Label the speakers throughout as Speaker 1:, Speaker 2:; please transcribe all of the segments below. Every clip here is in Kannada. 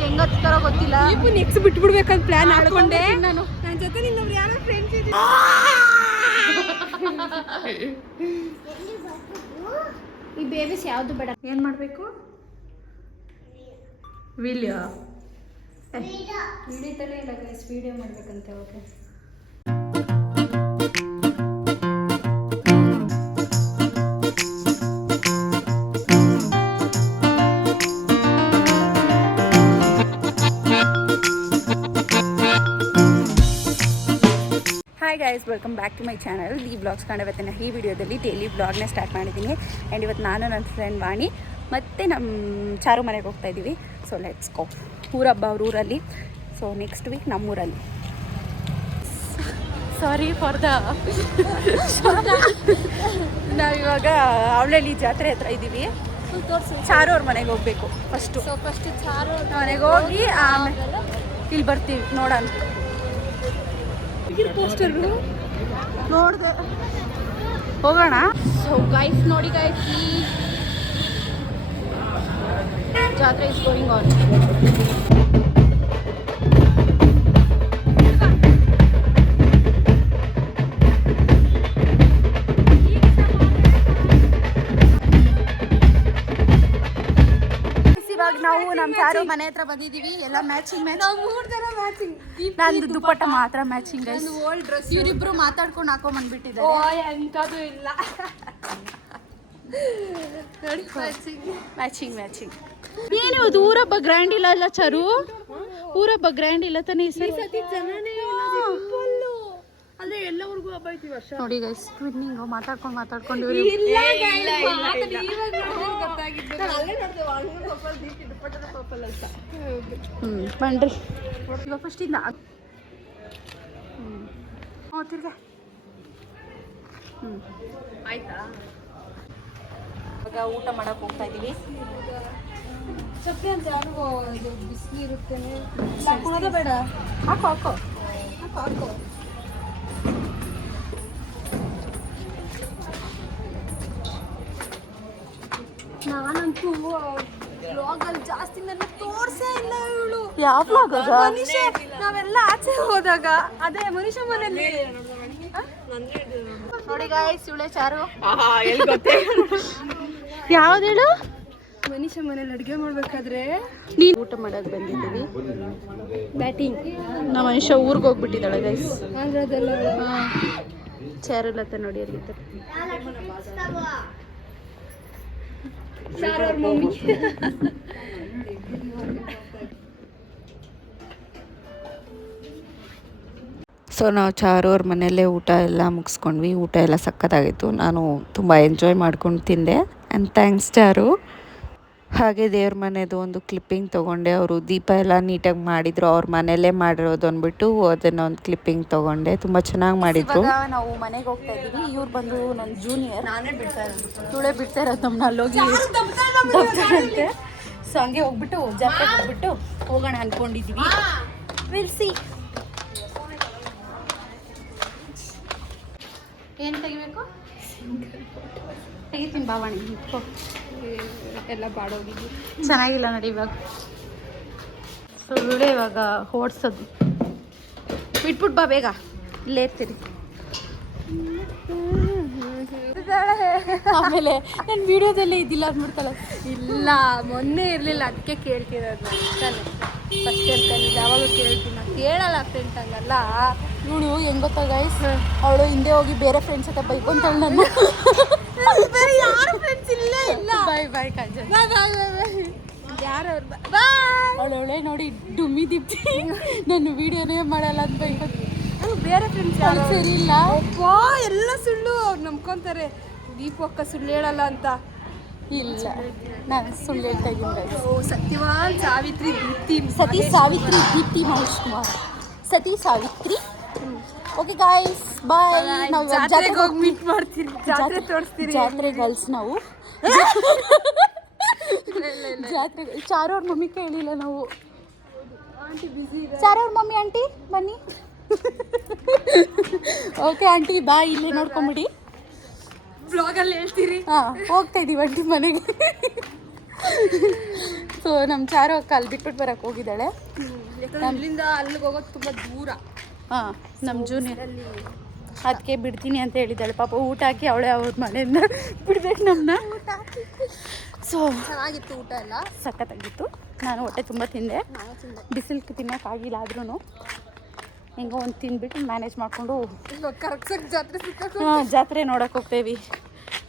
Speaker 1: ಬಟ್ ಹೆಂಗ್ ಹತ್ತಾರೋ ಗೊತ್ತಿಲ್ಲ.
Speaker 2: ನೆಕ್ಸ್ಟ್ ಬಿಟ್ಬಿಡ್ಬೇಕಂತ ಪ್ಲಾನ್
Speaker 1: ಹಾಕೊಂಡೆ.
Speaker 2: ನಾನು. ನನ್ನ ಜೊತೆ ನಿನ್ನೊಬ್ರು ಯಾರೋ ಫ್ರೆಂಡ್ಸ್ ಇದ್ದೀವಿ
Speaker 1: ಈ ಬೇಬಿಸ್ ಯಾವುದು ಬೇಡ.
Speaker 2: ಏನು ಮಾಡಬೇಕು? ವಿಲಿಯೋ.
Speaker 1: ಹಿಡಿತಾನೆ ಇಲ್ಲ guys video ಮಾಡ್ಬೇಕಂತೆ okay
Speaker 2: welcome back to my channel ಈ ಬ್ಲಾಗ್ಸ್ ಕಾಣಬತ್ತಿನ ಈ ವಿಡಿಯೋದಲ್ಲಿ ಡೈಲಿ ಬ್ಲಾಗ್ನ ಸ್ಟಾರ್ಟ್ ಮಾಡಿದ್ದೀನಿ. ಆ್ಯಂಡ್ ಇವತ್ತು ನಾನು ನನ್ನ ಫ್ರೆಂಡ್ ವಾಣಿ ಮತ್ತು ನಮ್ಮ ಚಾರು ಮನೆಗೆ ಹೋಗ್ತಾ ಇದ್ದೀವಿ ಸೊ ಲೆಟ್ಸ್ ಕೋ ಊರಬ್ಬ ಅವ್ರ ಊರಲ್ಲಿ. ಸೊ ನೆಕ್ಸ್ಟ್ ವೀಕ್ ನಮ್ಮೂರಲ್ಲಿ ಸಾರಿ ಫಾರ್ ದ ನಾವಿವಾಗ ಅವಳಲ್ಲಿ ಜಾತ್ರೆ ಹತ್ರ ಇದ್ದೀವಿ ಚಾರು ಅವ್ರ ಮನೆಗೆ ಹೋಗ್ಬೇಕು ಫಸ್ಟು
Speaker 1: ಫಸ್ಟ್ ಚಾರು
Speaker 2: ಮನೆಗೆ ಹೋಗಿ ಆಮೇಲೆ ಇಲ್ಲಿ ಬರ್ತೀವಿ ನೋಡೋಣ.
Speaker 1: ಪೋಸ್ಟರು
Speaker 2: ನೋಡಿದೆ. ಹೋಗೋಣ.
Speaker 1: ಸೊ ಗೈಸ್ ನೋಡಿ ಗೈಸ್ ಈ ಜಾತ್ರೆ ಇಸ್ ಗೋಯಿಂಗ್ ಆನ್
Speaker 2: ನಮ್ಮ ಮನೆ ಹತ್ರ ಬಂದಿದ್ದೀವಿ ಎಲ್ಲ ಮ್ಯಾಚಿಂಗ್ ಮ್ಯಾಚ್
Speaker 1: ಮೂರ್ ತರ ಮ್ಯಾಚಿಂಗ್
Speaker 2: ನಂದು ದುಪ್ಪಟ್ಟ. ಮಾತ್ರ ಮ್ಯಾಚಿಂಗ್
Speaker 1: ಓಲ್ಡ್ ಡ್ರೆಸ್
Speaker 2: ಇವರಿಬ್ರು ಮಾತಾಡ್ಕೊಂಡು ಹಾಕೊಂಡ್ಬಂದ್ಬಿಟ್ಟಿದ್ದಾರೆ
Speaker 1: ಎಂತದು ಇಲ್ಲ. ನೋಡಿ ಮ್ಯಾಚಿಂಗ್
Speaker 2: ಮ್ಯಾಚಿಂಗ್ ಮ್ಯಾಚಿಂಗ್ ಏನು ಇವತ್ತು ಊರಬ್ಬ ಗ್ರ್ಯಾಂಡ್ ಇಲ್ಲ ಅಲ್ಲ ಚರು? ಊರಬ್ಬ ಗ್ರ್ಯಾಂಡ್ ಇಲ್ಲ ತಾನೇ ಈ ಸರಿ?
Speaker 1: ಅಲ್ಲೇ
Speaker 2: ನೋಡಿ ಗೈಸ್ ಟ್ವಿನ್ನಿಂಗ್ ಮಾತಾಡ್ಕೊಂಡು ಮಾತಾಡ್ಕೊಂಡು
Speaker 1: ಇಲ್ಲ
Speaker 2: ಹ್ಞೂ ಬನ್ರಿ. ಇವಾಗ ಫಸ್ಟಿಂದ ಹ್ಞೂ ಹ್ಞೂ ತಿರ್ಗ. ಹ್ಞೂ
Speaker 1: ಆಯ್ತಾ?
Speaker 2: ಇವಾಗ ಊಟ ಮಾಡಕ್ಕೆ ಹೋಗ್ತಾ ಇದ್ದೀವಿ.
Speaker 1: ಚಪ್ಪಲಿ ಅಂತ ಯಾರಿಗೋ ಇದು ಬಿಸಿಲು
Speaker 2: ಹಾಕೋ ಹಾಕೋ ಹಾಕೋ.
Speaker 1: ಹಾಕು ಹಾಕು. ನಾನಂತೂ ಬ್ಲಾಗಲ್ಲಿ ಜಾಸ್ತಿ ನನ್ನ ತೋರ್ಸೇ ಇಲ್ಲ ಇವಳು.
Speaker 2: ಯಾವ ಬ್ಲಾಗ್
Speaker 1: ಮನುಷ್ಯ ನಾವೆಲ್ಲ ಆಚೆ ಹೋದಾಗ ಅದೇ ಮನುಷ್ಯ ಮನೆಯಲ್ಲಿ.
Speaker 2: ನೋಡಿ ಗಾಯ್ಸ್ ಇವಳೆ ಚಾರು. ಯಾವ್ದು ಹೇಳು?
Speaker 1: ಮನುಷ್ಯ ಮನೇಲಿ ಅಡುಗೆ ಮಾಡ್ಬೇಕಾದ್ರೆ
Speaker 2: ನೀನು ಊಟ ಮಾಡಕ್ ಬಂದಿದ್ದೀವಿ.
Speaker 1: ಬ್ಯಾಟಿಂಗ್
Speaker 2: ನಾ ಮನುಷ್ಯ ಊರಿಗೆ ಹೋಗ್ಬಿಟ್ಟಿದ್ದಾಳೆ ಗೈಸ್
Speaker 1: ಅಂದ್ರೆ ಅದೆಲ್ಲ
Speaker 2: ಚಾರುಲತ್ತ ನೋಡಿ ಅಲ್ಲಿ
Speaker 1: ಸಾರ್ ಅವ್ರ ಮಮ್ಮಿ
Speaker 3: ಸೊ ನಾವು ಚಾರು ಅವ್ರ ಮನೆಯಲ್ಲೇ ಊಟ ಎಲ್ಲ ಮುಗಿಸ್ಕೊಂಡ್ವಿ. ಊಟ ಎಲ್ಲ ಸಖತ್ತಾಗಿತ್ತು. ನಾನು ತುಂಬ ಎಂಜಾಯ್ ಮಾಡ್ಕೊಂಡು ತಿಂದೆ. And thanks Charu. ಹಾಗೆ ದೇವ್ರ ಮನೆದು ಒಂದು ಕ್ಲಿಪ್ಪಿಂಗ್ ತೊಗೊಂಡೆ. ಅವರು ದೀಪ ಎಲ್ಲ ನೀಟಾಗಿ ಮಾಡಿದ್ರು. ಅವ್ರ ಮನೆಯಲ್ಲೇ ಮಾಡಿರೋದು ಅಂದ್ಬಿಟ್ಟು ಅದನ್ನು ಒಂದು ಕ್ಲಿಪ್ಪಿಂಗ್ ತೊಗೊಂಡೆ. ತುಂಬ ಚೆನ್ನಾಗಿ ಮಾಡಿದ್ರು.
Speaker 2: ನಾವು ಮನೆಗೆ ಹೋಗ್ತಾ ಇದ್ದೀವಿ. ಇವ್ರು ಬಂದು ನನ್ನ ಜೂನಿಯರ್
Speaker 1: ನಾನೇ ಬಿಡ್ತಾ ಇರೋದು.
Speaker 2: ಇವಳೇ ಬಿಡ್ತಾ ಇರೋದು ನಮ್ಮನ್ನ ಅಲ್ಲೋಗಿ ದಬ್ತಾರಂತೆ ಸೊ ಹಂಗೆ ಹೋಗ್ಬಿಟ್ಟು ಜಾತ್ರೆ ಹೋಗ್ಬಿಟ್ಟು ಹೋಗೋಣ ಅನ್ಕೊಂಡಿದ್ದೀವಿ ವಿಲ್ ಸಿ ಏನು ತೆಗಿಬೇಕು? ತೆಗಿತೀನಿ ಬಾವಣಿ ಇಟ್ಕೋ.
Speaker 1: ಎಲ್ಲ ಬಾಡೋಗಿದ್ದು
Speaker 2: ಚೆನ್ನಾಗಿಲ್ಲ ನೋಡಿ ಇವಾಗ. ಸೊ ಇವಳೇ ಇವಾಗ ಓಡಿಸೋದು. ಬಿಟ್ಬಿಟ್ಟು ಬಾ ಬೇಗ. ಇಲ್ಲೇ ಇರ್ತೀರಿ. ಆಮೇಲೆ ನನ್ನ ವಿಡಿಯೋದಲ್ಲೇ ಇದ್ದಿಲ್ಲ ಅಂದ್ಬಿಡ್ತಾಳೆ.
Speaker 1: ಇಲ್ಲ ಮೊನ್ನೆ ಇರಲಿಲ್ಲ ಅದಕ್ಕೆ ಕೇಳ್ತಿರೋದು ನಾನು ಫಸ್ಟ್ ಹೇಳ್ತಾನೆ ಯಾವಾಗ ಕೇಳ್ತೀನಿ. ನಾನು ಕೇಳಲ್ಲ ಫ್ರೆಂಡ್ ಹಂಗಲ್ಲ.
Speaker 2: ಇವಳು ಹೆಂಗ್ ಗೊತ್ತಾಗ ಅವಳು ಹಿಂದೆ ಹೋಗಿ ಬೇರೆ ಫ್ರೆಂಡ್ಸ್ ಹತ್ರ ಬೈಕೊಂತಾಳೆ ನನ್ನ
Speaker 1: ಬೇರೆ ಯಾರು ಫ್ರೆಂಡ್ಸ್ ಇಲ್ಲೇ ಇಲ್ಲ.
Speaker 2: ಬಾಯ್ ಬಾಯ್ ಕಾಜಲ್.
Speaker 1: ಬಾಯ್ ಬಾಯ್ ಬಾಯ್ ಯಾರು ಬಾಯ್
Speaker 2: ಅವಳವಳೆ ನೋಡಿ ಡುಮ್ಮಿ ದಿಪ್ತಿ. ನಾನು ವಿಡಿಯೋನೇ ಮಾಡಲ್ಲ ಅಂತ
Speaker 1: ಬೇರೆ ಫ್ರೆಂಡ್ಸ್
Speaker 2: ಸರಿ ಇಲ್ಲ.
Speaker 1: ಅಪ್ಪ ಎಲ್ಲ ಸುಳ್ಳು ಅವ್ರು ನಂಬ್ಕೊಂತಾರೆ. ದೀಪಕ್ಕ ಸುಳ್ಳು ಹೇಳಲ್ಲ ಅಂತ.
Speaker 2: ಇಲ್ಲ. ನಾನು ಸುಳ್ಳು ಹೇಳ್ತಾ ಇದ್ದೀನಿ.
Speaker 1: ಓ ಸತ್ಯವಾನ್ ಸಾವಿತ್ರಿ ದೀಪ್ತಿ
Speaker 2: ಸತಿ ಸಾವಿತ್ರಿ ದೀಪ್ತಿ ಮಹೇಶ್ ಕುಮಾರ್. ಸತಿ ಸಾವಿತ್ರಿ ಓಕೆ ಗಾಯ್ಸ್ ಬಾಯ್ ನಾವು
Speaker 1: ಜಾತ್ರೆಗೆ ಹೋಗಿ ಮೀಟ್ ಮಾಡ್ತೀರಿ. ಜಾತ್ರೆ ತೋರಿಸ್ತೀರಿ.
Speaker 2: ಜಾತ್ರೆ ಗರ್ಲ್ಸ್ ನಾವು. ಜಾತ್ರೆ ಚಾರು ಅವ್ರ ಮಮ್ಮಿ ಕೇಳಿಲ್ಲ ನಾವು.
Speaker 1: ಆಂಟಿ ಬಿಜಿ ಇದೆ.
Speaker 2: ಚಾರು ಅವ್ರ ಮಮ್ಮಿ ಆಂಟಿ ಬನ್ನಿ. ಓಕೆ ಆಂಟಿ ಬಾಯ್ ಇಲ್ಲೇ ನೋಡ್ಕೊಂಬಿಡಿ.
Speaker 1: ಬ್ಲಾಗಲ್ಲಿ ಹೇಳ್ತೀರಿ.
Speaker 2: ಹಾಂ ಹೋಗ್ತಾ ಇದೀವಿ ಆಂಟಿ ಮನೆಗೆ. ಸೊ ನಮ್ಮ ಚಾರು ಅಕ್ಕ ಅಲ್ಲಿ ಬಿಟ್ಬಿಟ್ಟು ಬರಕ್ಕೆ ಹೋಗಿದ್ದಾಳೆ
Speaker 1: ಅಲ್ಲಿಗೆ ಹೋಗೋದು ತುಂಬ ದೂರ.
Speaker 2: ಹಾಂ ನಮ್ಮ ಜೂನಿಯರ್ ಅದಕ್ಕೆ ಬಿಡ್ತೀನಿ ಅಂತ ಹೇಳಿದ್ದಾಳೆ. ಪಾಪ ಊಟ ಹಾಕಿ ಅವಳೇ ಅವ್ರ ಮನೆಯಿಂದ ಬಿಡ್ಬೇಕು ನಮ್ಮನ್ನ ಸೊ
Speaker 1: ಚೆನ್ನಾಗಿತ್ತು ಊಟ ಎಲ್ಲ?
Speaker 2: ಸಖತ್ತಾಗಿತ್ತು. ನಾನು ಹೊಟ್ಟೆ ತುಂಬ ತಿಂದೆ. ಬಿಸಿಲು ತಿನ್ನೋಕ್ಕಾಗಿಲ್ಲ ಆದ್ರೂ ಹೆಂಗೋ ಒಂದು ತಿಂದ್ಬಿಟ್ಟು ಮ್ಯಾನೇಜ್ ಮಾಡಿಕೊಂಡು
Speaker 1: ಜಾತ್ರೆ
Speaker 2: ಹಾಂ ಜಾತ್ರೆ ನೋಡಕ್ಕೆ ಹೋಗ್ತೇವಿ.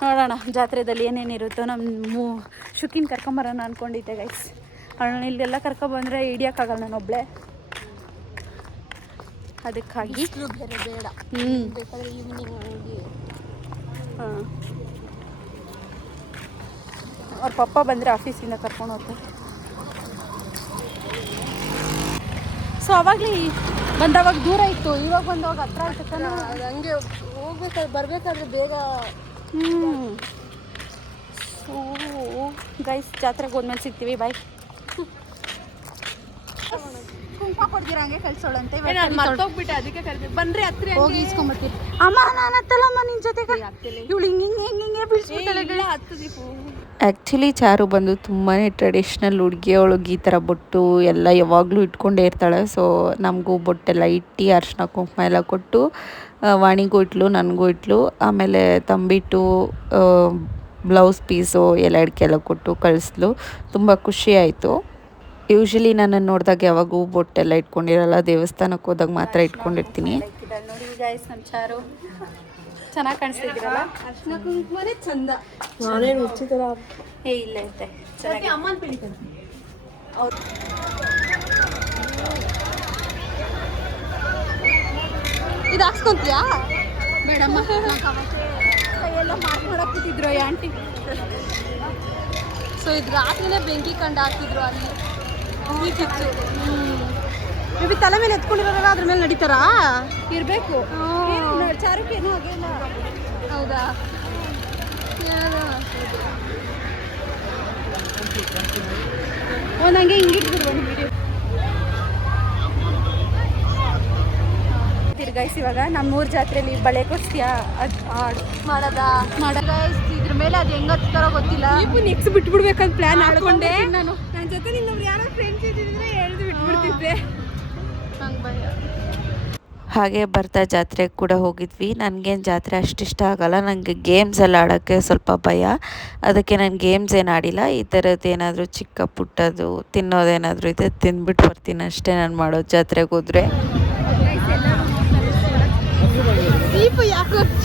Speaker 2: ನೋಡೋಣ ಜಾತ್ರೆದಲ್ಲಿ ಏನೇನಿರುತ್ತೋ ನಮ್ಮ ಮೂ ಶುಕಿನ ಕರ್ಕೊಂಬರೋಣ ಅಂದ್ಕೊಂಡಿದ್ದೆ ಗೈಸ್ ಅವಳನ್ನ ಇಲ್ಲೆಲ್ಲ ಕರ್ಕೊಬಂದರೆ ಹಿಡಿಯೋಕ್ಕಾಗಲ್ಲ ನಾನು ಒಬ್ಳೆ. ಅದಕ್ಕಾಗಿ
Speaker 1: ಬೇಡ.
Speaker 2: ಹ್ಞೂ
Speaker 1: ಬೇಕಾದ್ರೆ ಈವ್ನಿಂಗ್ ಹೋಗಿ.
Speaker 2: ಹಾಂ. ಅವ್ರ ಪಪ್ಪ ಬಂದರೆ ಆಫೀಸಿಂದ ಕರ್ಕೊಂಡು ಹೋಗ್ತಾರೆ. ಸೊ ಅವಾಗಲೇ ಬಂದವಾಗ ದೂರ ಇತ್ತು. ಇವಾಗ ಬಂದವಾಗ ಹತ್ರ ಆಯ್ತು ತಾನೇ?
Speaker 1: ಹಂಗೆ ಹೋಗ್ಬೇಕಾದ್ರೆ ಬರಬೇಕಾದ್ರೆ ಬೇಗ
Speaker 2: ಹ್ಞೂ ಸೊ ಗೈಸ್ ಜಾತ್ರೆಗೆ ಹೋದ್ಮೇಲೆ ಸಿಗ್ತೀವಿ. ಬಾಯ್ ಕುಂಕುಮ ಕೊಡ್ತೀರ ಹಂಗೆ ಕಳ್ಸೋಳಂತೆ?
Speaker 1: ಮರ್ತೋಗ್ಬಿಟ್ಟೆ ಅದಕ್ಕೆ ಕರಿಬೇಕು. ಬನ್ರಿ ಹತ್ರ
Speaker 2: ಹೋಗಿ. ಇಸ್ಕೊಂಬರ್ತೀರಿ ಅಮ್ಮ ನಾನು ಹತ್ತಲ್ಲಮ್ಮ ನಿನ್ನ ಜೊತೆಗೆ? ಇವಳು ಹಿಂಗೆ ಹಿಂಗೆ ಹಿಂಗೆ ಹಿಂಗೆ ಬೀಳ್ಸ್ಬಿಟ್ಟಳೆ
Speaker 1: ಹತ್ತು ದೀಪು
Speaker 3: ಆ್ಯಕ್ಚುಲಿ ಚಾರು ಬಂದು ತುಂಬಾ ಟ್ರೆಡಿಷ್ನಲ್ ಹುಡುಗಿ ಅವಳಿಗೆ ಈ ಥರ ಬೊಟ್ಟು ಎಲ್ಲ ಯಾವಾಗಲೂ ಇಟ್ಕೊಂಡೇ ಇರ್ತಾಳೆ. ಸೊ ನಮಗೂ ಬೊಟ್ಟೆಲ್ಲ ಇಟ್ಟು ಅರ್ಶಿನ ಕುಂಕುಮ ಎಲ್ಲ ಕೊಟ್ಟು ವಾಣಿಗೂ ಇಟ್ಲು ನನಗೂ ಇಟ್ಲು. ಆಮೇಲೆ ತಂಬಿಟ್ಟು ಬ್ಲೌಸ್ ಪೀಸು ಎಲ್ಲ ಅಡಿಕೆ ಕೊಟ್ಟು ಕಳಿಸ್ಲು. ತುಂಬ ಖುಷಿಯಾಯಿತು ಆಯಿತು. ಯೂಶ್ವಲಿ ನನ್ನನ್ನು ನೋಡಿದಾಗ ಯಾವಾಗೂ ಬೊಟ್ಟೆಲ್ಲ ಇಟ್ಕೊಂಡಿರಲ್ಲ ದೇವಸ್ಥಾನಕ್ಕೆ ಹೋದಾಗ ಮಾತ್ರ ಇಟ್ಕೊಂಡಿರ್ತೀನಿ.
Speaker 2: ನೋಡಿ ಗೈಸ್ ನಮ್ಮ ಚಾರು ಚೆನ್ನಾಗಿ ಕಾಣಿಸ್ತಿದ್ದೀರಲ್ಲ?
Speaker 1: ಅರ್ಶಿನ ಕುಂಕುಮನೇ ಚಂದ.
Speaker 4: ನಾನೇನು ಹುಚ್ಚಿತರ
Speaker 2: ಏ ಇಲ್ಲ ಐತೆ ಚೆನ್ನಾಗಿ
Speaker 1: ಅಮ್ಮನ ಪಿಡಿತಾನೆ ಇದು ಹಾಕ್ಸ್ಕೊಂತೀಯಾ?
Speaker 2: ಬೇಡಮ್ಮ. ಎಲ್ಲ ಮಾರ್ಕ್ ಮಾಡಕ್ಬಿಟ್ಟಿದ್ರು ಈ ಆಂಟಿ.
Speaker 1: ಸೊ ಇದು ರಾತ್ರಿನೇ ಬೆಂಕಿ ಕಂಡು ಹಾಕಿದ್ರು ಅಲ್ಲಿ. ಈ ಕಿಚ್ಚು
Speaker 2: ಮೇಬಿ ತಲೆ ಮೇಲೆ ಎತ್ಕೊಂಡಿರೋಲ್ಲ ಅದ್ರ ಮೇಲೆ ನಡೀತಾರಾ?
Speaker 1: ಇರಬೇಕು.
Speaker 2: ಚಾರುಕೇನು ಏನೂ ಆಗಿಲ್ಲ.
Speaker 1: ಹೌದಾ? ಓ
Speaker 2: ನಂಗೆ ಹಂಗೆ ಹಿಂಗಿಟ್ಬಿಡು ಒಂದು ವಿಡಿಯೋ ನಮ್ಮ ಇವಾಗ ನಮ್ಮೂರ ಜಾತ್ರೆಯಲ್ಲಿ ಬಳೆ ಕೊಡ್ತೀಯಾ ಅದು ಹಾಡು.
Speaker 1: ಮಾಡದ?
Speaker 2: ಮಾಡ ಇದ್ರ ಮೇಲೆ ಅದು ಹೆಂಗ್ ಹತ್ತಾರೋ ಗೊತ್ತಿಲ್ಲ.
Speaker 1: ನೀವು ನೆಕ್ಸ್ಟ್ ಬಿಟ್ಬಿಡ್ಬೇಕಂತ ಪ್ಲಾನ್ ಮಾಡ್ಕೊಂಡೆ
Speaker 2: ನಾನು
Speaker 1: ಜೊತೆ ನಿನ್ನೊಬ್ರು ಯಾರೋ ಫ್ರೆಂಡ್ಸ್ ಇದ್ದಿದ್ರೆ ಹೇಳ್ದು ಬಿಟ್ಬಿಡ್ತಿದ್ದೆ. ನಂಗೆ ಭಯ
Speaker 3: ಹಾಗೆ ಬರ್ತಾ ಜಾತ್ರೆಗೆ ಕೂಡ ಹೋಗಿದ್ವಿ. ನನಗೇನು ಜಾತ್ರೆ ಅಷ್ಟಿಷ್ಟ ಆಗಲ್ಲ. ನನಗೆ ಗೇಮ್ಸ್ ಎಲ್ಲ ಆಡೋಕ್ಕೆ ಸ್ವಲ್ಪ ಭಯ. ಅದಕ್ಕೆ ನಾನು ಗೇಮ್ಸ್ ಏನು ಆಡಿಲ್ಲ. ಈ ಥರದ್ದು ಏನಾದರೂ ಚಿಕ್ಕ ಪುಟ್ಟದು ತಿನ್ನೋದೇನಾದರೂ ಇದೆ ತಿಂದ್ಬಿಟ್ಟು ಬರ್ತೀನಿ ಅಷ್ಟೇ ನಾನು ಮಾಡೋದು ಜಾತ್ರೆಗೆ ಹೋದರೆ.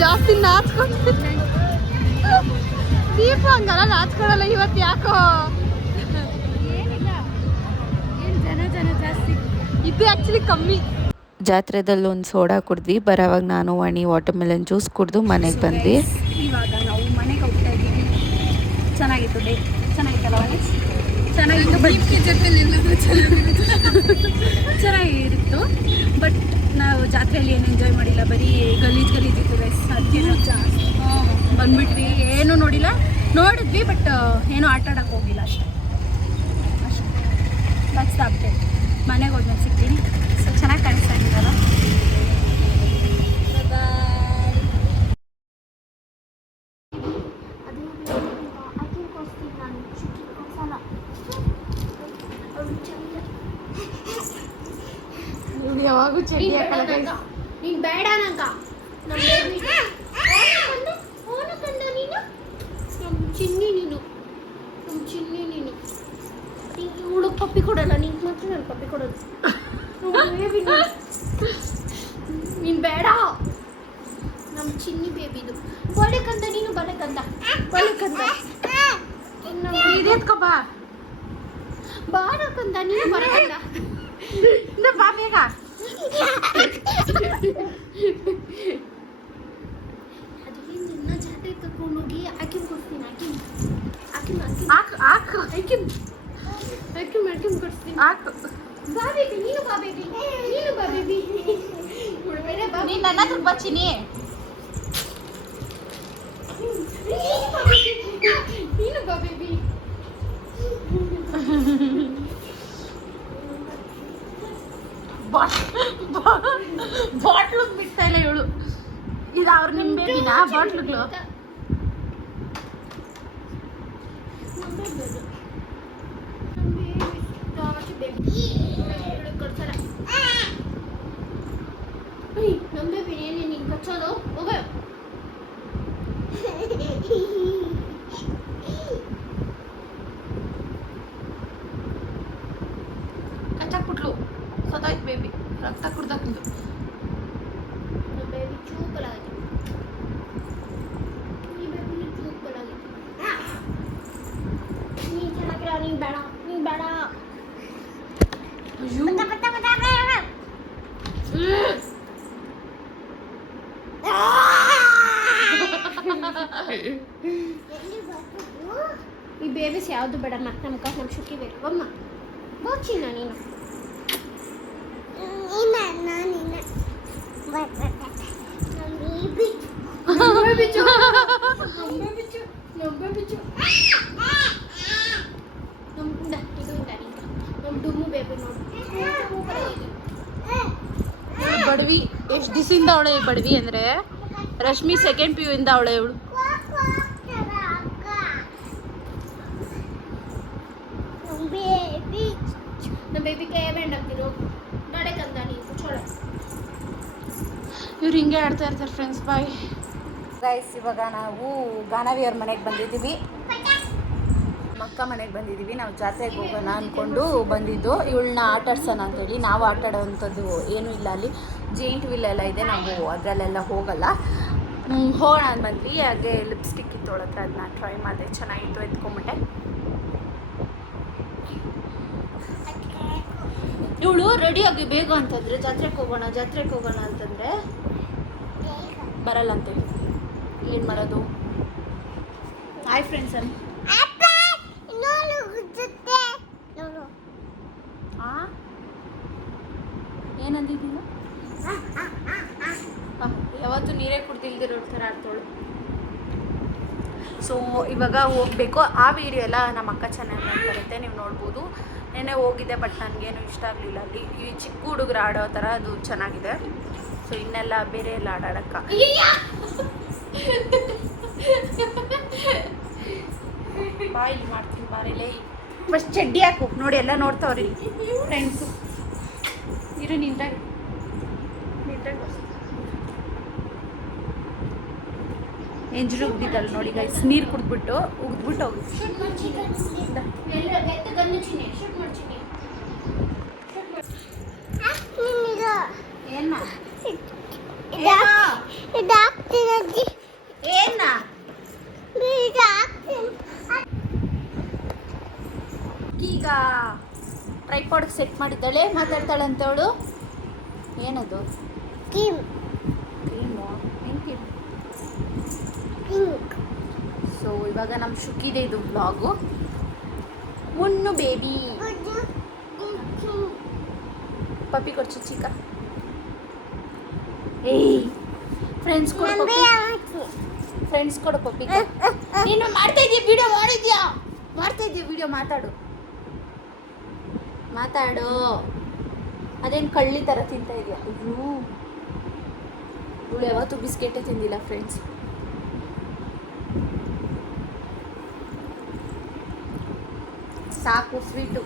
Speaker 1: ಜಾಸ್ತಿ ನಾಚ್ಕೊಂಡು ದೀಪು ಹಂಗಲ್ಲ ನಾಚ್ಕೊಳಲ್ಲ. ಇವತ್ತು ಯಾಕೋ ಇದು ಆ್ಯಕ್ಚುಲಿ ಕಮ್ಮಿ.
Speaker 3: ಜಾತ್ರೆದಲ್ಲಿ ಒಂದು ಸೋಡಾ ಕುಡಿದ್ವಿ. ಬರೋವಾಗ ನಾನು ವಾಣಿ ವಾಟರ್ ಮೆಲನ್ ಜ್ಯೂಸ್ ಕುಡಿದು ಮನೆಗೆ ಬಂದ್ವಿ.
Speaker 2: ಇವಾಗ ನಾವು ಮನೆಗೆ ಹೋಗ್ತಾ ಇದ್ದೀವಿ. ಚೆನ್ನಾಗಿತ್ತು ಡೇ ಚೆನ್ನಾಗಿತ್ತಲ್ಲ? ಚೆನ್ನಾಗಿತ್ತು ಬಟ್ ಚೆನ್ನಾಗಿತ್ತು. ಬಟ್ ನಾವು ಜಾತ್ರೆಯಲ್ಲಿ ಏನು ಎಂಜಾಯ್ ಮಾಡಿಲ್ಲ. ಬರೀ ಗಲೀಜ್ ಗಲೀಜ್ ಇತ್ತು ಗೈಸ್ ಅದಕ್ಕೆ ಬಂದ್ಬಿಟ್ವಿ. ಏನು ನೋಡಿಲ್ಲ. ನೋಡಿದ್ವಿ ಬಟ್ ಏನೂ ಆಟ ಆಡೋಕ್ಕೆ ಹೋಗಿಲ್ಲ ಅಷ್ಟೇ. ಅಷ್ಟೇ. ಮನೆಗೆ ಹೋಗಿ ಸಿಗ್ತೀನಿ ಸೊ ಚೆನ್ನಾಗಿ ಕಾಣಿಸ್ತಾ ಇದ್ದೀರಲ್ಲ
Speaker 1: ಯಾವಾಗೂ ಚಡ್ಡಿ ಹಾಕಲ್ಲ guys.
Speaker 5: ನೀನ್ ಬೇಡ ನಂಗ ನಮ್ ಕಂಡ ನೀನು ನಮ್ ಚಿನ್ನಿ ನೀನು ನಮ್ ಚಿನ್ನಿ ನೀನು ಇವಳು ಪಪ್ಪಿ ಕೊಡಲ್ಲ ನೀನ್ ಮಾತ್ರ ನಾನು ಪಪ್ಪಿ ಕೊಡೋದು ನೀನು. ಬೇಡ. ನಮ್ಮ ಚಿನ್ನಿ ಬೇಬಿದು ಬಳೆಕಂದ ನೀನು ಬಳೆಕಂದ ಬಳೆಕಂದ
Speaker 2: ಇದೇತ್ಕೋ ಬಾ.
Speaker 5: ಬಾರಕಂದ ನೀನು ಬರಕಂದ
Speaker 2: ಇಂದ ಬಾ ಬೇಗ.
Speaker 5: ನಿನ್ನ ಜಾತ್ರೆ ಕರ್ಕೊಂಡೋಗಿ ಆಕಿನ್ ಕೊಡ್ತೀನಿ ಆಕಿನ್ ಆಕಿನ್ ಆಕಿನ್
Speaker 2: ಹಾಕು
Speaker 5: ಕೊಡ್ತೀನಿ
Speaker 2: ಹಾಕು
Speaker 5: ಬಾ ಬೇಬಿ ನೀನು ಬಾ ಬೇಬಿ ನೀನು ಬಾ ಬೇಬಿ ಬಾ.
Speaker 2: ನೀನು ನನ್ನ ಹತ್ರ ಬಾ
Speaker 5: ನೀನು ಬಾ ಬೇಬಿ
Speaker 2: ಬಾಟ್ಲು ಬಿಡ್ತಾ ಇಲ್ಲ ಇವಳು. ಇದು ಅವ್ರ ನಿಮ್ಮ ಬೇಬಿನ ಬಾಟ್ಲುಗಳು
Speaker 5: ಬೇಬಿ ಕಳ್ಸಲ್ಲ ಏಯ್, ನಮ್ ಬೇಬಿ ಏನೇ ನೀನ್ ಕಚ್ಚೋದು ಹೋಗ
Speaker 6: ಕಚ್ಚಾಕ್ಬಿಟ್ಲು ಸದಾಯ್ತು ಬೇಬಿ ರಕ್ತ ಕುಡ್ದಾಕಿದ್ದು
Speaker 5: ನಮ್ ಬೇಬಿ ಚೂಪಲಾಗೈತೆ ಈ ಬೇಬಿ ಚೂಪಲಾಗೈತೆ ನೀನ್ ಚೆನ್ನಾಗಿರ ನೀನ್ ಬೇಡ ನೀನ್ ಬೇಡ ಬತ್ತ, ಬತ್ತ, ಬತ್ತ, ಬೇಡ. ಹ್ಮ್. ಈ ಬೇಬಿಸ್ ಯಾವುದು ಬೇಡ ಮತ್ತೆ ನಮ್ಗೆ ನಮ್ಮ ಶುಕಿ ಬೇಕು ಬಮ್ಮ ಬಾ ಚಿನ್ನ ನೀನು ನಂಬೆ ಬಿಚ್ಚು ನಂಬೆ ಬಿಚ್ಚು ನಂಬೆ ಬಿಚ್ಚು ನಮ್ ಇಂದ, ಇದು ಇಂದ ನಿಂಗೆ. ನಮ್ ಡುಮ್ಮು ಬೇಬಿ ನೋಡು ಸೂಪರ್ ನೀನು.
Speaker 6: ಬಡವಿ ಎಷ್ಟು ದಿಸಿಂದ ಅವಳೆ ಬಡವಿ ಅಂದ್ರೆ ರಶ್ಮಿ ಸೆಕೆಂಡ್ ಪಿ ಯು ಇಂದ ಅವಳೆ ಇವಳು
Speaker 5: ನಮ್ಮ ಬೇಬಿ ಕೈ ಬೇಡ ಅಂತಿರು ನಡೆ ನೀನು ಕುಚ್ಚೋಳೆ
Speaker 6: ಇವ್ರು ಹಿಂಗೆ ಆಡ್ತಾ ಇರ್ತಾರೆ ಫ್ರೆಂಡ್ಸ್ ಬಾಯ್
Speaker 2: ಗೈಸ್ ಇವಾಗ ನಾವು ಗಾನವಿಯವ್ರ ಮನೆಗೆ ಬಂದಿದ್ದೀವಿ. ಅಕ್ಕ ಮನೆಗೆ ಬಂದಿದ್ದೀವಿ. ನಾವು ಜಾತ್ರೆಗೆ ಹೋಗೋಣ ಅಂದ್ಕೊಂಡು ಬಂದಿದ್ದು. ಇವಳನ್ನ ಆಟ ಆಡ್ಸೋಣ ಅಂತೇಳಿ ನಾವು ಆಟ ಆಡೋವಂಥದ್ದು ಏನೂ ಇಲ್ಲ ಅಲ್ಲಿ. ಜೇಂಟ್ ವಿಲ್ ಎಲ್ಲ ಇದೆ ನಾವು ಅದರಲ್ಲೆಲ್ಲ ಹೋಗಲ್ಲ. ಹೋಗೋಣ ಅಂತ ಬಂದ್ವಿ ಹಾಗೆ ಲಿಪ್ಸ್ಟಿಕ್ ಇತ್ತು ಅವಳ ಹತ್ರ ಅದನ್ನ ಟ್ರೈ ಮಾಡಿದೆ. ಚೆನ್ನಾಗಿತ್ತು ಎತ್ಕೊಂಬಿಟ್ಟೆ. ಇವಳು ರೆಡಿಯಾಗಿ ಬೇಗ ಅಂತಂದ್ರೆ ಜಾತ್ರೆಗೆ ಹೋಗೋಣ ಜಾತ್ರೆಗೆ ಹೋಗೋಣ ಅಂತಂದ್ರೆ ಬರಲ್ಲ ಅಂತೇಳಿ ಏನು ಮಾಡೋದು? ಹಾಯ್ ಫ್ರೆಂಡ್ಸ್ ಅನ್. ಆ? ಏನಂದಿದ್ದೀನ ಯಾವತ್ತು ನೀರೇ ಕುಡ್ದಿಲ್ದಿರೋ ಥರ ಆಡ್ತಾಳು ಸೊ ಇವಾಗ ಹೋಗಬೇಕು. ಆ ವಿಡಿಯೋ ಎಲ್ಲ ನಮ್ಮ ಅಕ್ಕ ಚೆನ್ನಾಗಿ ಬರುತ್ತೆ ನೀವು ನೋಡ್ಬೋದು. ನೆನೆ ಹೋಗಿದ್ದೆ ಬಟ್ ನನಗೇನು ಇಷ್ಟ ಆಗಲಿಲ್ಲ ಅಲ್ಲಿ. ಈ ಚಿಕ್ಕ ಹುಡುಗರು ಆಡೋ ಥರ ಅದು ಚೆನ್ನಾಗಿದೆ. ಸೊ ಇನ್ನೆಲ್ಲ ಬೇರೆ ಎಲ್ಲ ಆಡಾಡಕ್ಕ ಬಾಯಿ ಮಾಡ್ತೀನಿ ಬಾರಿಲೇ ಫಸ್ಟ್ ಚಡ್ಡಿ ಹಾಕು. ನೋಡಿ ಎಲ್ಲ ನೋಡ್ತಾವ್ರಿ. ಫ್ರೆಂಡ್ಸು ಇರು ನಿಂತಾಗ ನಿಂತಾಗ ಎಂಜಲು ಉಗ್ದಿದ್ದಲ್ಲ ನೋಡಿ ಗೈಸ್ ನೀರು ಕುಡಿದ್ಬಿಟ್ಟು ಉಗ್ದ್ಬಿಟ್ಟು ಹೋಗಿ. ಏನ ಈಗ ಟ್ರೈಪಾಡ್ ಸೆಟ್ ಮಾಡಿದ್ದಾಳೆ ಮಾತಾಡ್ತಾಳೆ ಅಂತವಳು ಏನದು? ಕ್ರೀಮು. ಏನು ಕ್ರೀಮ್? ಸೊ ಇವಾಗ ನಮ್ಮ ಶುಕಿದೆ ಇದು ಬ್ಲಾಗು ಮುನ್ನು ಬೇಬಿ ಪಪ್ಪಿ ಕೊಡ್ಚು ಚಿಕ್ಕ. ಏಯ್. ಫ್ರೆಂಡ್ಸ್ ಕೊಡು ಪಪ್ಪಿ. ಫ್ರೆಂಡ್ಸ್ ಕೊಡು ಪಪ್ಪಿ. ನೀನು ಮಾಡ್ತಾ ಇದೀಯ ವಿಡಿಯೋ ಮಾಡಿದ್ಯಾ? ಮಾಡ್ತಾ ಇದೀಯ ವಿಡಿಯೋ ಮಾತಾಡು. ಮಾತಾಡು. ಅದೇನು ಕಳ್ಳಿ ಥರ ತಿಂತಾ ಇದೆಯಾ? ಇವ್ರು ಇವಳು ಯಾವತ್ತೂ ಬಿಸ್ಕೆಟೇ ತಿಂದಿಲ್ಲ ಫ್ರೆಂಡ್ಸ್ ಸಾಕು ಸ್ವೀಟು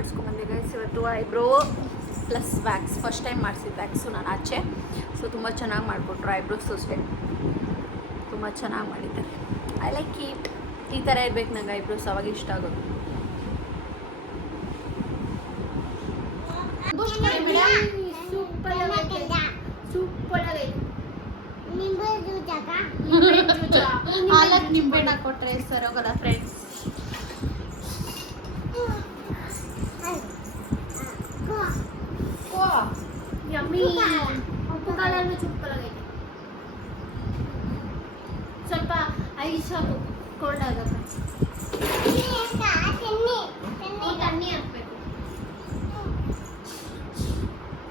Speaker 2: ಐಬ್ರೋ ಮಾಡಿಸ್ಕೊಂಬಂದೆ ಗೈಸ್ ಇವತ್ತು eyebrow plus wax first time ಮಾಡಿಸಿದ್ದು ವ್ಯಾಕ್ಸು ನಾನು ಆಚೆ. ಸೊ ತುಂಬ ಚೆನ್ನಾಗಿ ಮಾಡಿಕೊಟ್ರು ಐಬ್ರೋಸ್ ಅಷ್ಟೇ. ತುಂಬ ಚೆನ್ನಾಗಿ ಮಾಡಿದ್ದಾರೆ. ಐ ಲೈಕ್ ಇಟ್ ಈ ಥರ ಇರ್ಬೇಕು ನಂಗೆ ಐಬ್ರೋಸ್ ಅವಾಗ ಇಷ್ಟ ಆಗೋದು.
Speaker 5: ಸೂಪರ್ ಆಗೈತೆ ಸೂಪರ್ ಆಗೈತೆ
Speaker 6: ಹಾಲಕ್ಕೆ ನಿಂಬೆಹಣ್ಣ ಕೊಟ್ಟರೆ ಸರ್ ಹೋಗಲ್ಲ ಫ್ರೆಂಡ್ಸ್
Speaker 5: ಯಮ್ಮಿ ಉಪ್ಪು ಕಾಲಲ್ಲೂ ಸೂಪರ್ ಆಗೈತೆ ಸ್ವಲ್ಪ ಐಸ್ ಹಾಕು ಕೋಲ್ಡ್ ಆಗಕ್ಕೆ ತಣ್ಣಿ ಹಾಕ್ಬೇಕು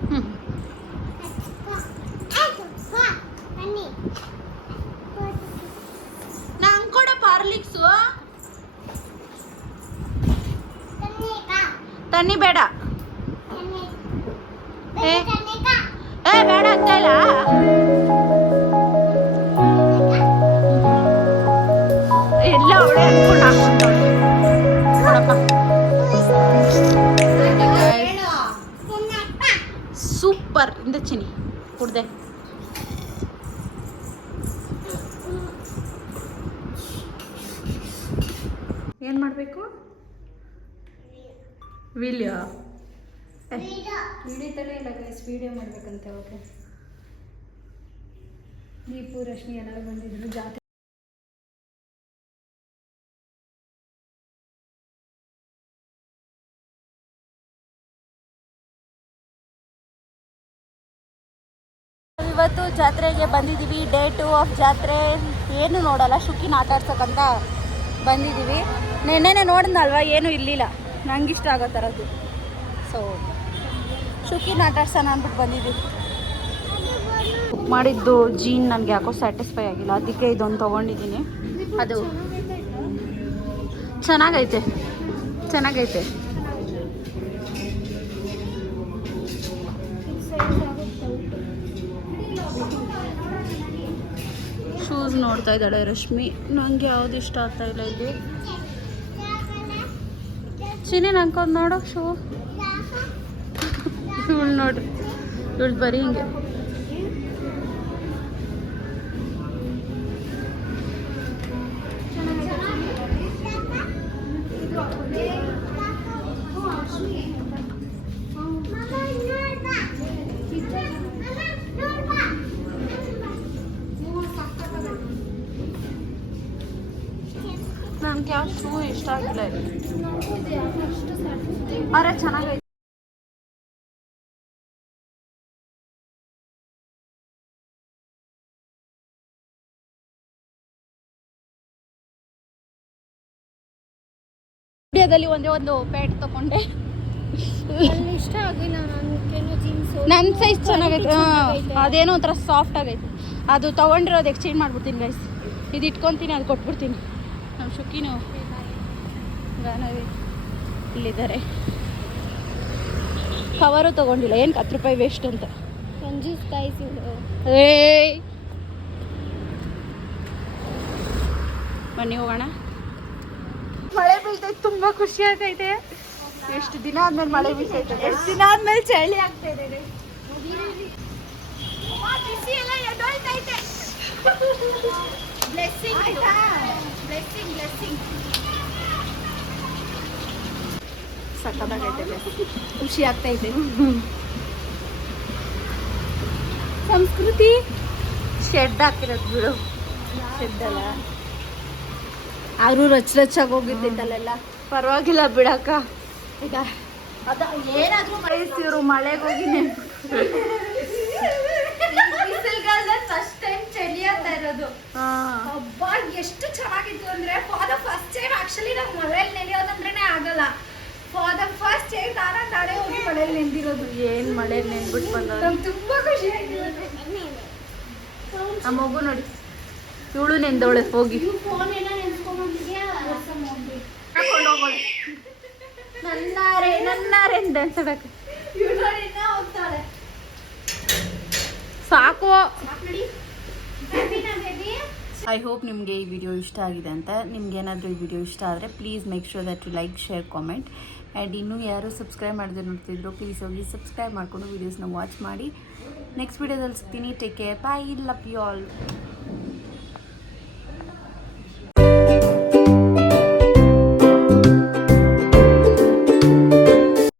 Speaker 6: ಹ್ಞೂ ನಂಗೆ ಕೂಡ ಪಾರ್ಲಿಕ್ಸು ತನ್ನಿ ಬೇಡ.
Speaker 2: ಏ? ಏ ಬೇಡ ಅಂತ ಇಲ್ಲ ಎಲ್ಲ ಅವಳೆ ಅನ್ಕೊಂಡು ಹಾಕೊಂಡವಳೆ ನೋಡಪ್ಪ. ಸೂಪರ್. ಇಂದ ಚಿನಿ ಕುಡ್ದೆ. ಏನು ಮಾಡಬೇಕು? ವಿಲಿಯೋ?
Speaker 1: ಹಿಡಿತಾನೆ ಇಲ್ಲ ಗೈಸ್ ವಿಡಿಯೋ ಮಾಡ್ಬೇಕಂತೆ ಓಕೆ ದೀಪು ರಶ್ಮಿ ಎಲ್ಲರೂ ಬಂದಿದ್ರು ಜಾತ್ರೆ
Speaker 2: ಇವತ್ತು ಜಾತ್ರೆಗೆ ಬಂದಿದ್ದೀವಿ. ಡೇ ಟು ಆಫ್ ಜಾತ್ರೆ. ಏನು ನೋಡಲ್ಲ ಶುಕಿನ ಆಟ ಆಡ್ಸೋಕ್ಕಂತ ಬಂದಿದ್ದೀವಿ. ನೆನ್ನೆನೆ ನೋಡಿದ್ನಲ್ವ ಏನೂ ಇರಲಿಲ್ಲ ನಂಗೆ ಇಷ್ಟ ಆಗೋ ಥರದ್ದು. ಸೊ ಸುಖಿನ ಆಟಾಡ್ಸೋಣ ಅಂದ್ಬಿಟ್ಟು ಬಂದಿದ್ದೀವಿ ಬುಕ್ ಮಾಡಿದ್ದು ಜೀನ್ ನನಗೆ ಯಾಕೋ ಸ್ಯಾಟಿಸ್ಫೈ ಆಗಿಲ್ಲ, ಅದಕ್ಕೆ ಇದೊಂದು ತೊಗೊಂಡಿದ್ದೀನಿ. ಅದು ಚೆನ್ನಾಗೈತೆ ಚೆನ್ನಾಗೈತೆ. ಶೂಸ್ ನೋಡ್ತಾ ಇದ್ದಾಳೆ ರಶ್ಮಿ. ನನಗೆ ಯಾವ್ದು ಇಷ್ಟ ಆಗ್ತಾ ಇಲ್ಲ ಇಲ್ಲಿ. ಚಿನಿ ನಂಗೊಂದು ನೋಡು ಶೂ. ಇವಳು ನೋಡ್ರಿ ಇವಳು ಬರೀ ಹಿಂಗೆ. ನನಗೆ ಯಾವ ಶೂ ಇಷ್ಟ ಆಗಿಲ್ಲ ಅರೆ ಚೆನ್ನಾಗೈತೆ. ಇಂಡಿಯಾದಲ್ಲಿ ಒಂದೇ ಒಂದು ಪ್ಯಾಂಟ್ ತಗೊಂಡೆ.
Speaker 5: ಇಷ್ಟ ಆಗಿಲ್ಲ
Speaker 2: ನನ್ನ ಸೈಜ್ ಚೆನ್ನಾಗೈತೆ. ಅದೇನೋ ಒಂಥರ ಸಾಫ್ಟ್ ಆಗೈತೆ. ಅದು ತೊಗೊಂಡಿರೋದು ಎಕ್ಸ್ಚೇಂಜ್ ಮಾಡ್ಬಿಡ್ತೀನಿ ಗೈಸ್ ಇದು ಇಟ್ಕೊತೀನಿ ಅದು ಕೊಟ್ಬಿಡ್ತೀನಿ. ನಮ್ಮ ಶುಕಿನು ಗಾನವಿ ಇಲ್ಲಿದ್ದಾರೆ. ಕವರು ತೊಗೊಂಡಿಲ್ಲ. ಏನು ಹತ್ತು ರೂಪಾಯಿ ವೇಸ್ಟ್ ಅಂತ? ಏಯ್! ಬನ್ನಿ ಹೋಗೋಣ. ಮಳೆ ಬೀಳ್ತೈತೆ ತುಂಬಾ ಖುಷಿ ಆಗೈತೆ ಎಷ್ಟು ದಿನ ಆದ್ಮೇಲೆ ಮಳೆ ಬೀಳ್ತೈತೆ ಎಷ್ಟು ದಿನ ಆದ್ಮೇಲೆ ಚಳಿ ಆಗ್ತಾ ಇದೆ
Speaker 5: ಬ್ಲೆಸ್ಸಿಂಗ್ ಬ್ಲೆಸ್ಸಿಂಗ್ ಬ್ಲೆಸ್ಸಿಂಗ್
Speaker 2: ಸಕ್ಕತ್ತಾಗೈತೆ ಖುಷಿ ಇದೆ. ಸಂಸ್ಕೃತಿ ಶೆಡ್ ಹಾಕಿರೋದು ಬಿಡು. ಶೆಡ್ ಅಲ್ಲ? ಆದ್ರೂ ರಚ್ ರಚ್ಚಾಗಿ ಹೋಗಿದ್ದಿದ್ದಲ್ಲೆಲ್ಲ ಪರವಾಗಿಲ್ಲ ಬಿಡಕ್ಕ. ಈಗ ಅದ ಏನಾದ್ರೂ ಮೈಸೂರು ಮಳೆಗೆ ಹೋಗಿ
Speaker 5: ಫಸ್ಟ್ ಟೈಮ್ ಚಳಿ ಆಗ್ತಾ ಹಬ್ಬ ಎಷ್ಟು ಚೆನ್ನಾಗಿತ್ತು ಅಂದ್ರೆ for the first time actually ನಾವು ಮಳೆಯಲ್ಲಿ ನೆನೆಯೋದಂದ್ರೆ ಆಗಲ್ಲ. ಫಾರ್ ದ ಫಸ್ಟ್ ಟೈಮ್ ನಾನು ನಾಳೆ ಹೋಗಿ ಮಳೆಯಲ್ಲಿ ನೆಂದಿರೋದು.
Speaker 2: ಏನು ಮಳೆಯಲ್ಲಿ ನೆನ್ಬಿಟ್ಟು ಬಂದ
Speaker 5: ನಂಗೆ ತುಂಬಾ ಖುಷಿ ಆಯ್ತು
Speaker 2: ಆ ಮಗು ನೋಡಿ. ಇವಳು ನೆಂದವಳೆ ಹೋಗಿ.
Speaker 5: ಫೋನ್ ಏನೋ ನೆನ್ಸ್ಕೊಂಡ್ಬಂದಿದ್ಯಾ
Speaker 2: ನನ್ನಾರೆ ನನ್ನಾರೆ ಡ್ಯಾನ್ಸ್ ಆಡಕ್ಕೆ ಸಾಕು. ಐ ಹೋಪ್ ನಿಮಗೆ ಈ ವಿಡಿಯೋ ಇಷ್ಟ ಆಗಿದೆ ಅಂತ. ನಿಮ್ಗೆ ಏನಾದರೂ ಈ ವಿಡಿಯೋ ಇಷ್ಟ ಆದರೆ please make sure that you like share comment and ಇನ್ನೂ ಯಾರು ಸಬ್ಸ್ಕ್ರೈಬ್ ಮಾಡದೆ ನೋಡ್ತಿದ್ರು ಪ್ಲೀಸ್ ಹೋಗಿ ಸಬ್ಸ್ಕ್ರೈಬ್ ಮಾಡಿಕೊಂಡು ವೀಡಿಯೋಸ್ನ ವಾಚ್ ಮಾಡಿ. ನೆಕ್ಸ್ಟ್ ವೀಡಿಯೋದಲ್ಲಿ ಸಿಗ್ತೀನಿ. Take care bye love you all